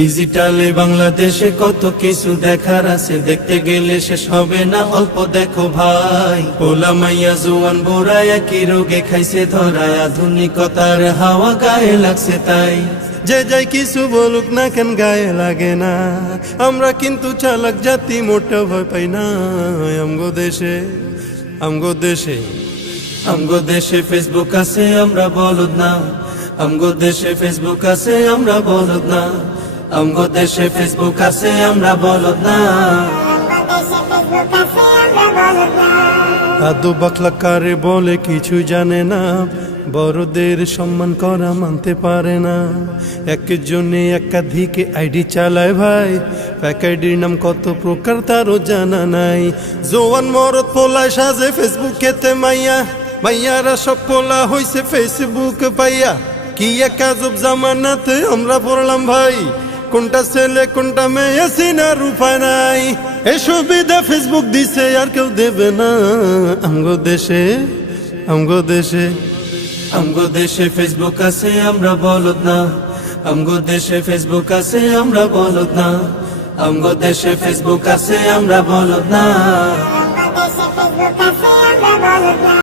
ডিজিটালে বাংলাদেশে কত কিছু দেখার আছে, দেখতে গেলে শেষ হবে না, অল্প দেখো ভাই। পোলা মাইয়া জোয়ান বুড়া একই রোগে খাইছে ধরায়, আধুনিকতার হাওয়া গায়ে লাগছে তাই। যে যাই কিছু বলুক না কেন গায়ে লাগে না, আমরা কিন্তু চালাক জাতি, মোটা ভয় পাই না। আমগো দেশে আমগো দেশে আমগো দেশে ফেসবুক আছে, আমরা বলদ না। আমগো দেশে ফেসবুক আছে, আমরা বলদ না। আমগো দেশে ফেসবুক আছে, আমরা বলদ না। আদু বাকলা কারে বলে কিছু জানে না, বড়দের সম্মান করা মানতে পারে না। একজনে একাধিক আইডি চালায় ভাই, এক আইডির নাম কত প্রকার তারও জানা নাই। জোয়ান মরদ পোলায় সাজে ফেসবুকেতে মাইয়া, মাইয়ারা সব পোলা হইছে ফেসবুক পাইয়া। কি এক আজব জামানাতে আমরা পড়লাম ভাই, কোনটা ছেলে কোনটা মেয়ে চিনার উপায় নাই। এই সুবিধা ফেসবুক দিছে আর কেউ দেবে না। আমগো দেশে আমগো দেশে আমগো দেশে ফেসবুক আছে, আমরা বলদ না। আমগো দেশে ফেসবুক আছে, আমরা বলদ না। আমগো দেশে ফেসবুক আছে, আমরা বলদ না।